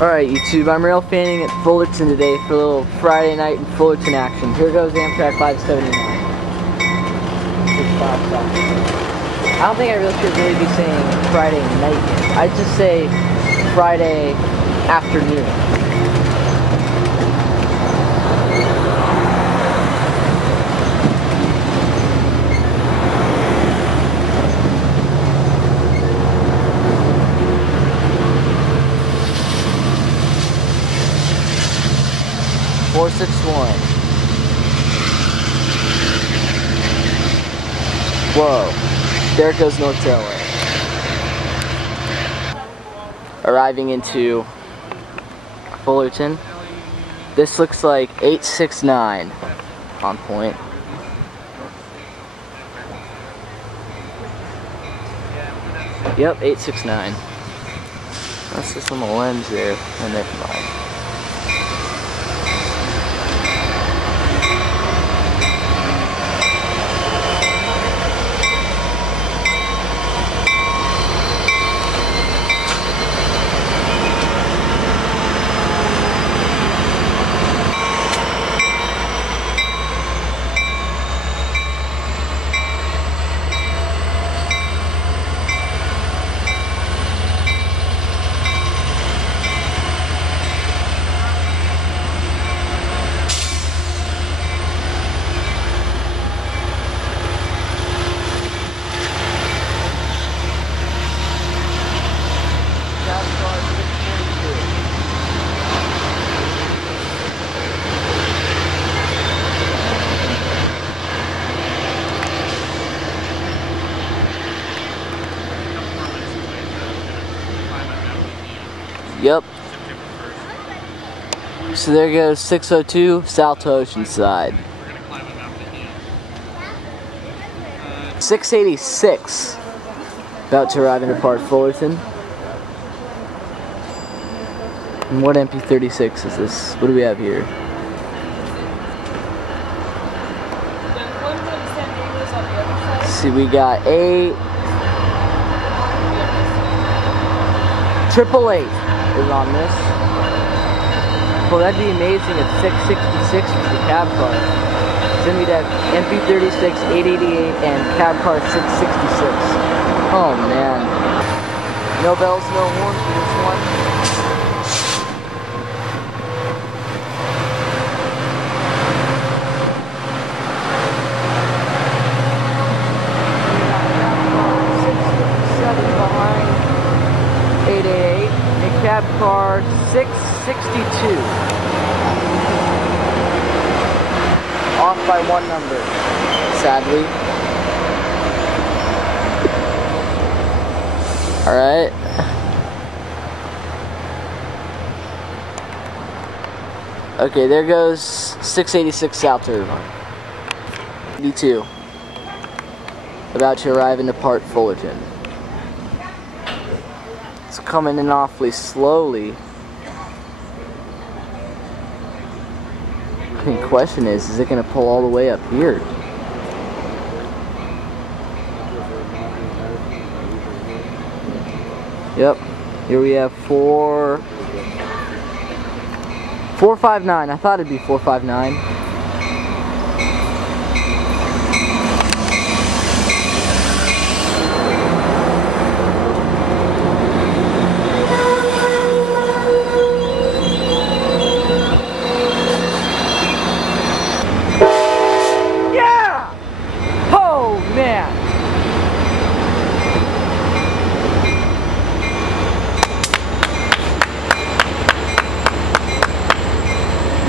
Alright YouTube, I'm Railfanning at Fullerton today for a little Friday night in Fullerton action. Here goes Amtrak 579. I don't think I really should be saying Friday night yet. I'd just say Friday afternoon. Whoa, there goes North Tailway. Arriving into Fullerton. This looks like 869 on point. Yep, 869. That's just on the lens there, and never mind. Yep. So there goes 602 south to Oceanside. 686 about to arrive in the part Fullerton. And what MP36 is this? What do we have here? Let's see, we got 888 is on this. Well, that'd be amazing if 666 was the cab car. Then we'd have MP36, 888, and cab car 666. Oh man. No bells, no horns for this one. Cab car 662. Off by one number, sadly. Alright. Okay, there goes 686 south to Irvine. 82. About to arrive in the part Fullerton. It's coming in awfully slowly. The question is it going to pull all the way up here? Yep. Here we have 459. I thought it'd be 459.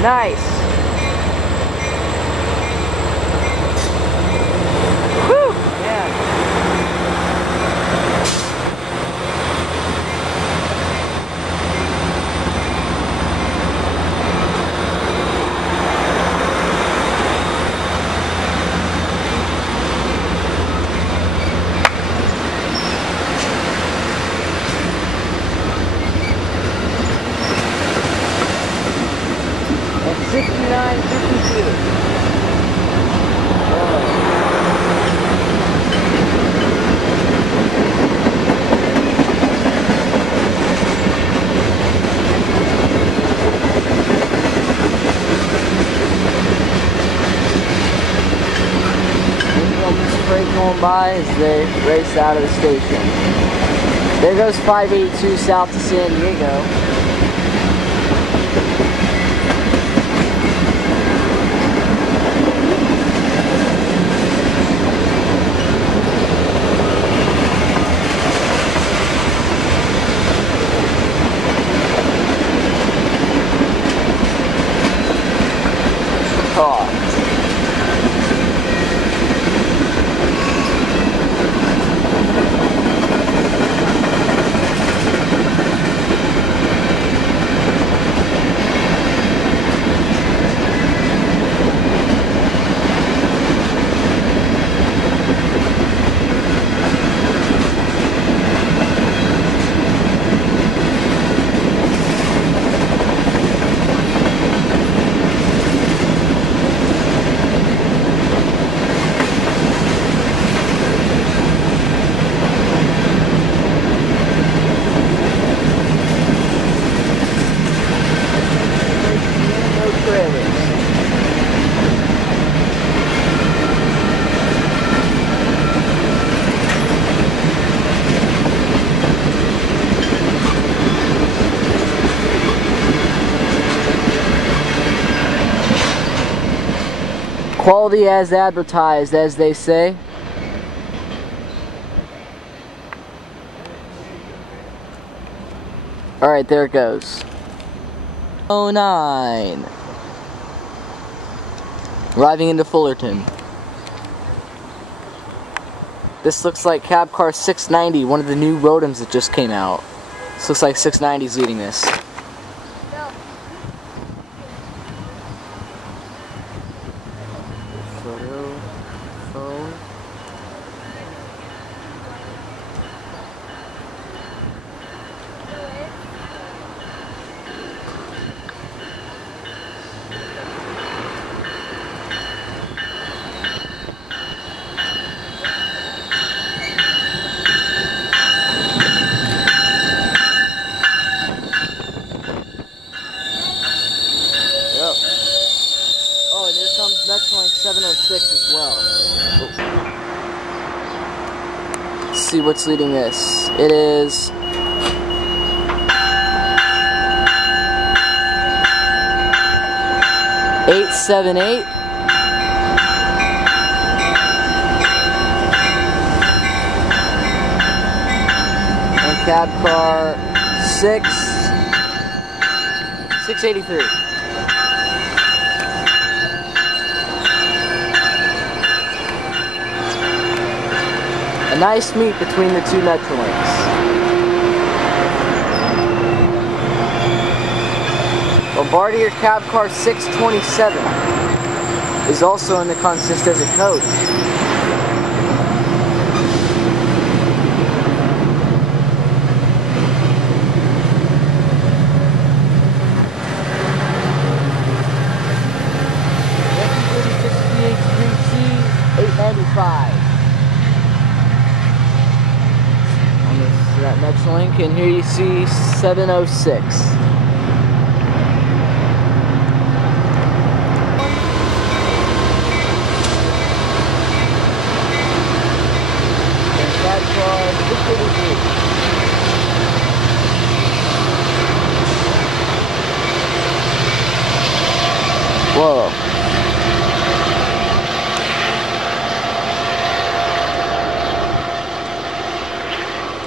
Nice. Whew, yeah. by as they race out of the station. There goes 582 south to San Diego. Quality as advertised, as they say. Alright, there it goes. 09. Arriving into Fullerton. This looks like cab car 690, one of the new ROTMs that just came out. This looks like 690's leading this. Phone. Oh, and here comes Metrolink 706 as well. Let's see what's leading this. It is 878. And cab car 683. A nice meet between the two Metrolinks. Bombardier cab car 627 is also in the consist as a coach. That Metrolink, and here you see 706. And cab car 683. Whoa.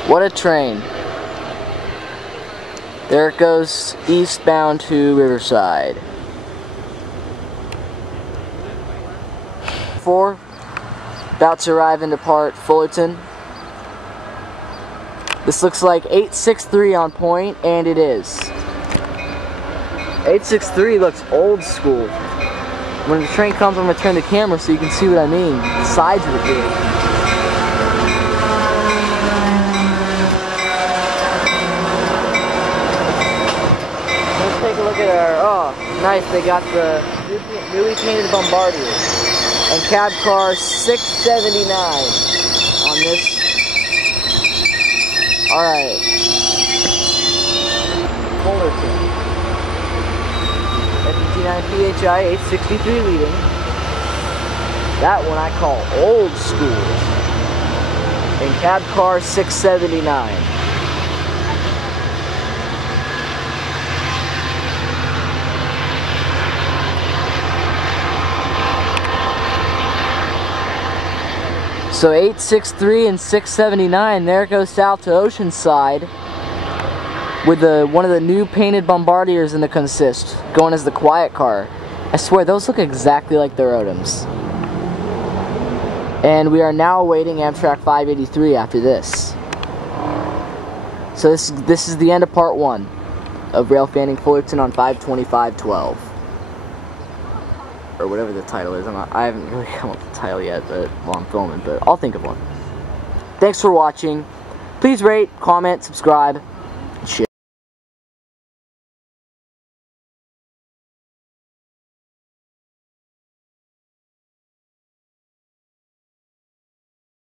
What a train. There it goes eastbound to Riverside. 4, about to arrive and depart Fullerton. This looks like 863 on point, and it is. 863 looks old school. When the train comes, I'm going to turn the camera so you can see what I mean. The sides of it here. Take a look at our, oh, nice, they got the newly painted Bombardier. And cab car 679 on this. Alright. Fullerton. FT9 PHI 863 leading. That one I call old school. and cab car 679. So 863 and 679, there it goes south to Oceanside with one of the new painted Bombardiers in the consist, going as the quiet car. I swear, those look exactly like the Rotoms. And we are now awaiting Amtrak 583 after this. So this is the end of part 1 of Railfanning Fullerton on 5/25/12. Or whatever the title is. I haven't really come up with the title yet, but while I'm filming, but I'll think of one. Thanks for watching. Please rate, comment, subscribe.